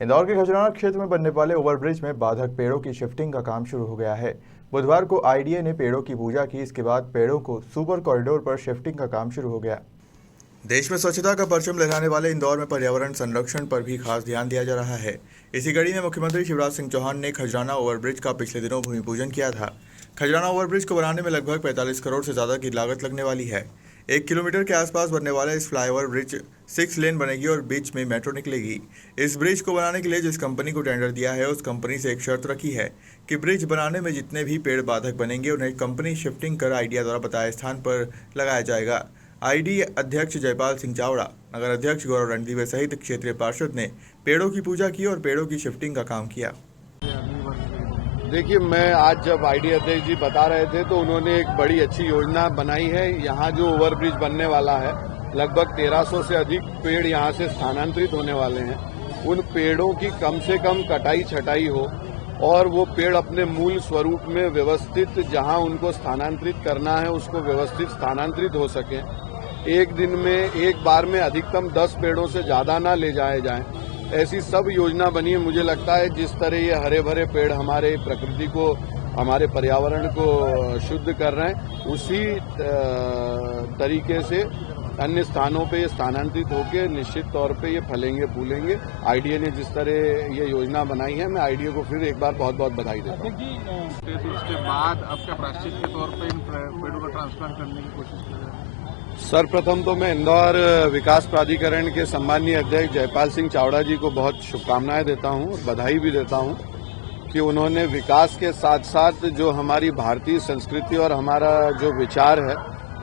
इंदौर के खजराना क्षेत्र में बनने वाले ओवरब्रिज में बाधक पेड़ों की शिफ्टिंग का काम शुरू हो गया है। बुधवार को आईडीए ने पेड़ों की पूजा की। इसके बाद पेड़ों को सुपर कॉरिडोर पर शिफ्टिंग का काम शुरू हो गया। देश में स्वच्छता का परचम लहराने वाले इंदौर में पर्यावरण संरक्षण पर भी खास ध्यान दिया जा रहा है। इसी कड़ी में मुख्यमंत्री शिवराज सिंह चौहान ने खजराना ओवरब्रिज का पिछले दिनों भूमि पूजन किया था। खजराना ओवरब्रिज को बनाने में लगभग 45 करोड़ से ज़्यादा की लागत लगने वाली है। 1 किलोमीटर के आसपास बनने वाला इस फ्लाईओवर ब्रिज 6 लेन बनेगी और बीच में मेट्रो निकलेगी। इस ब्रिज को बनाने के लिए जिस कंपनी को टेंडर दिया है उस कंपनी से एक शर्त रखी है कि ब्रिज बनाने में जितने भी पेड़ बाधक बनेंगे उन्हें कंपनी शिफ्टिंग कर आईडीए द्वारा बताए स्थान पर लगाया जाएगा। आईडी अध्यक्ष जयपाल सिंह चावड़ा, नगर अध्यक्ष गौरव रणदीवे सहित क्षेत्रीय पार्षद ने पेड़ों की पूजा की और पेड़ों की शिफ्टिंग का काम किया। देखिए, मैं आज जब आईडी अध्यक्ष जी बता रहे थे तो उन्होंने एक बड़ी अच्छी योजना बनाई है। यहाँ जो ओवरब्रिज बनने वाला है, लगभग 1300 से अधिक पेड़ यहाँ से स्थानांतरित होने वाले हैं। उन पेड़ों की कम से कम कटाई छटाई हो और वो पेड़ अपने मूल स्वरूप में व्यवस्थित, जहाँ उनको स्थानांतरित करना है उसको व्यवस्थित स्थानांतरित हो सके। एक दिन में एक बार में अधिकतम 10 पेड़ों से ज्यादा ना ले जाए जाएं, ऐसी सब योजना बनी है। मुझे लगता है जिस तरह ये हरे भरे पेड़ हमारे प्रकृति को, हमारे पर्यावरण को शुद्ध कर रहे हैं, उसी तरीके से अन्य स्थानों पे ये स्थानांतरित होकर निश्चित तौर पे ये फलेंगे फूलेंगे। आईडीए ने जिस तरह ये योजना बनाई है, मैं आईडीए को फिर एक बार बहुत बहुत बधाई देता हूँ। उसके बाद अब क्या प्रायश्चित के तौर पे इन पेड़ों का ट्रांसप्लांट करने की कोशिश कर रहे हैं? सर्वप्रथम तो मैं इंदौर विकास प्राधिकरण के सम्मानीय अध्यक्ष जयपाल सिंह चावड़ा जी को बहुत शुभकामनाएं देता हूं और बधाई भी देता हूं कि उन्होंने विकास के साथ साथ जो हमारी भारतीय संस्कृति और हमारा जो विचार है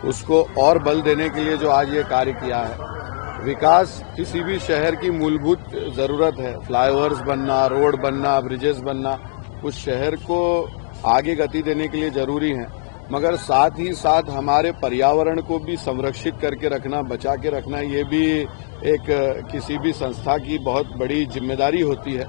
उसको और बल देने के लिए जो आज ये कार्य किया है। विकास किसी भी शहर की मूलभूत जरूरत है। फ्लाईओवर्स बनना, रोड बनना, ब्रिजेस बनना उस शहर को आगे गति देने के लिए जरूरी है, मगर साथ ही साथ हमारे पर्यावरण को भी संरक्षित करके रखना, बचा के रखना, ये भी एक किसी भी संस्था की बहुत बड़ी जिम्मेदारी होती है।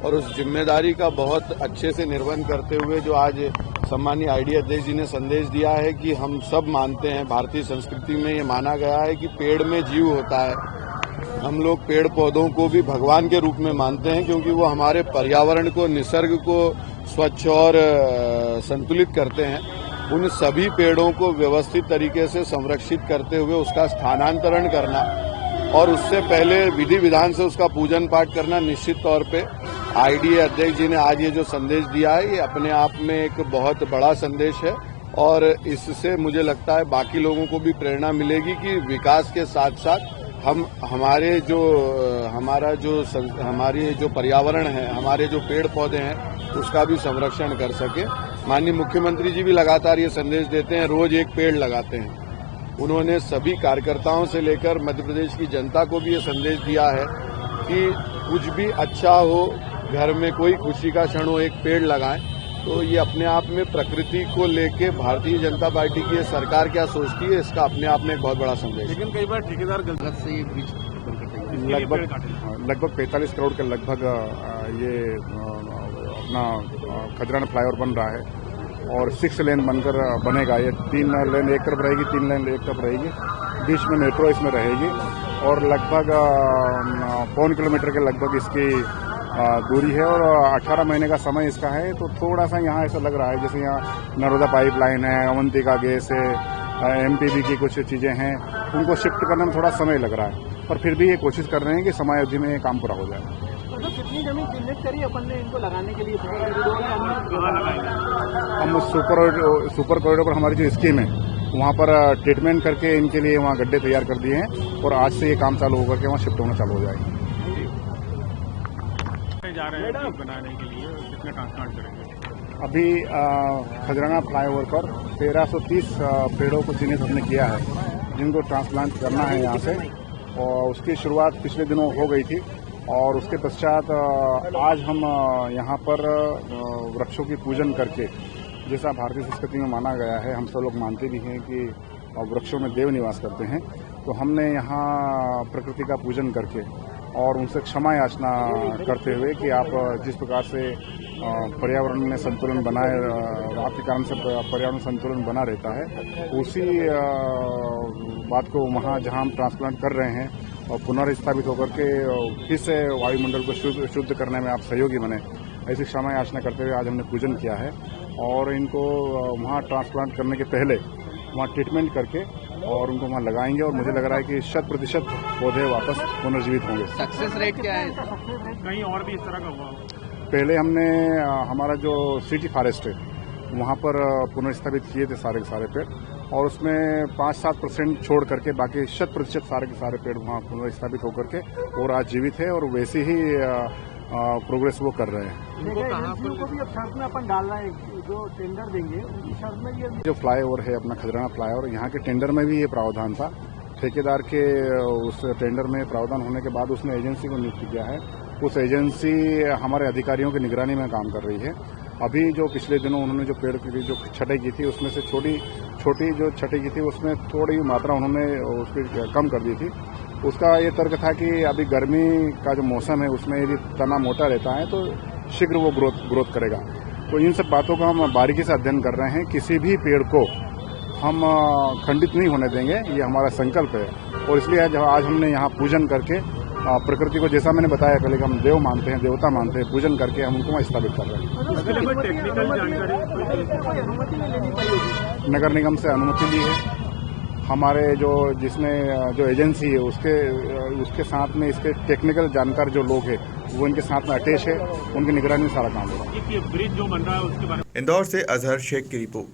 और उस जिम्मेदारी का बहुत अच्छे से निर्वहन करते हुए जो आज सम्मानीय आईडी अध्यक्ष जी ने संदेश दिया है कि हम सब मानते हैं, भारतीय संस्कृति में ये माना गया है कि पेड़ में जीव होता है। हम लोग पेड़ पौधों को भी भगवान के रूप में मानते हैं, क्योंकि वो हमारे पर्यावरण को, निसर्ग को स्वच्छ और संतुलित करते हैं। उन सभी पेड़ों को व्यवस्थित तरीके से संरक्षित करते हुए उसका स्थानांतरण करना और उससे पहले विधि विधान से उसका पूजन पाठ करना, निश्चित तौर पे आईडीए अध्यक्ष जी ने आज ये जो संदेश दिया है, ये अपने आप में एक बहुत बड़ा संदेश है। और इससे मुझे लगता है बाकी लोगों को भी प्रेरणा मिलेगी कि विकास के साथ साथ हम हमारे जो पर्यावरण है, हमारे जो पेड़ पौधे हैं, उसका भी संरक्षण कर सके। माननीय मुख्यमंत्री जी भी लगातार ये संदेश देते हैं, रोज एक पेड़ लगाते हैं। उन्होंने सभी कार्यकर्ताओं से लेकर मध्य प्रदेश की जनता को भी ये संदेश दिया है कि कुछ भी अच्छा हो, घर में कोई खुशी का क्षण हो, एक पेड़ लगाएं। तो ये अपने आप में प्रकृति को लेके भारतीय जनता पार्टी की ये सरकार क्या सोचती है, इसका अपने आप में एक बहुत बड़ा संदेश। लेकिन कई बार ठेकेदार गलत से ये ब्रिज लगभग 45 करोड़ के लगभग ये अपना खजराना फ्लाईओवर बन रहा है और 6 लेन बनकर बनेगा। ये 3 लेन एक तरफ रहेगी, 3 लेन एक तरफ रहेगी, बीच में मेट्रो इसमें रहेगी और लगभग 1.25 किलोमीटर के लगभग इसकी दूरी है और 18 महीने का समय इसका है। तो थोड़ा सा यहाँ ऐसा लग रहा है जैसे यहाँ नर्मदा पाइपलाइन है, अवंतिका गैस है, एमटीबी की कुछ चीज़ें हैं, उनको शिफ्ट करने में थोड़ा समय लग रहा है, पर फिर भी ये कोशिश कर रहे हैं कि समय अवधि में ये काम पूरा हो जाए। मतलब कितनी जमीन चिन्हित करी अपन ने इनको लगाने के लिए? हम सुपर कॉरिडोर पर हमारी जो स्कीम है वहाँ पर ट्रीटमेंट करके इनके लिए वहाँ गड्ढे तैयार कर दिए हैं और आज से ये काम चालू होकर के वहाँ शिफ्ट होना चालू हो जाएगा। जा रहे हैं बनाने के लिए, कितने ट्रांसप्लांट करेंगे? अभी खजराना फ्लाईओवर पर 1330 पेड़ों को चिन्हित हमने किया है जिनको ट्रांसप्लांट करना है यहाँ से, और उसकी शुरुआत पिछले दिनों हो गई थी। और उसके पश्चात आज हम यहाँ पर वृक्षों की पूजन करके, जैसा भारतीय संस्कृति में माना गया है, हम सब लोग मानते भी हैं कि वृक्षों में देव निवास करते हैं, तो हमने यहाँ प्रकृति का पूजन करके और उनसे क्षमा याचना करते हुए कि आप जिस प्रकार से पर्यावरण में संतुलन बनाए, आपके कारण से पर्यावरण संतुलन बना रहता है, उसी बात को वहाँ जहाँ हम ट्रांसप्लांट कर रहे हैं पुनर्स्थापित होकर के फिर से वायुमंडल को शुद्ध करने में आप सहयोगी बने, ऐसी क्षमा याचना करते हुए आज हमने पूजन किया है। और इनको वहाँ ट्रांसप्लांट करने के पहले वहाँ ट्रीटमेंट करके और उनको वहाँ लगाएंगे और मुझे लग रहा है कि 100% पौधे वापस पुनर्जीवित होंगे। सक्सेस रेट क्या है? कहीं और भी इस तरह का हुआ? पहले हमने हमारा जो सिटी फॉरेस्ट है वहाँ पर पुनर्स्थापित किए थे सारे के सारे पेड़, और उसमें 5-7% छोड़ करके बाकी 100% सारे के सारे पेड़ वहाँ पुनर्स्थापित होकर के और आज जीवित है और वैसे ही प्रोग्रेस वो कर रहे हैं। उनको कहाँ पर को भी अब शर्त में अपन डालना है, जो टेंडर देंगे उस शर्त में ये जो फ्लाईओवर है अपना खजराना फ्लाईओवर, यहाँ के टेंडर में भी ये प्रावधान था। ठेकेदार के उस टेंडर में प्रावधान होने के बाद उसने एजेंसी को नियुक्त किया है। उस एजेंसी हमारे अधिकारियों की निगरानी में काम कर रही है। अभी जो पिछले दिनों उन्होंने जो पेड़ की जो छटाई की थी उसमें से छोटी जो छटाई की थी उसमें थोड़ी मात्रा उन्होंने उसकी कम कर दी थी। उसका ये तर्क था कि अभी गर्मी का जो मौसम है उसमें यदि तना मोटा रहता है तो शीघ्र वो ग्रोथ करेगा। तो इन सब बातों का हम बारीकी से अध्ययन कर रहे हैं। किसी भी पेड़ को हम खंडित नहीं होने देंगे, ये हमारा संकल्प है। और इसलिए आज हमने यहाँ पूजन करके प्रकृति को, जैसा मैंने बताया पहले कि हम देव मानते हैं, देवता मानते हैं, पूजन करके हम उनको स्थापित कर रहे हैं। टेक्निकल जानकारी नगर निगम से अनुमति ली है। हमारे जो एजेंसी है उसके साथ में इसके टेक्निकल जानकार जो लोग हैं वो इनके साथ में अटैच है, उनकी निगरानी में सारा काम होगा। ब्रिज जो बन रहा है उसके बारे में इंदौर से अजहर शेख की रिपोर्ट।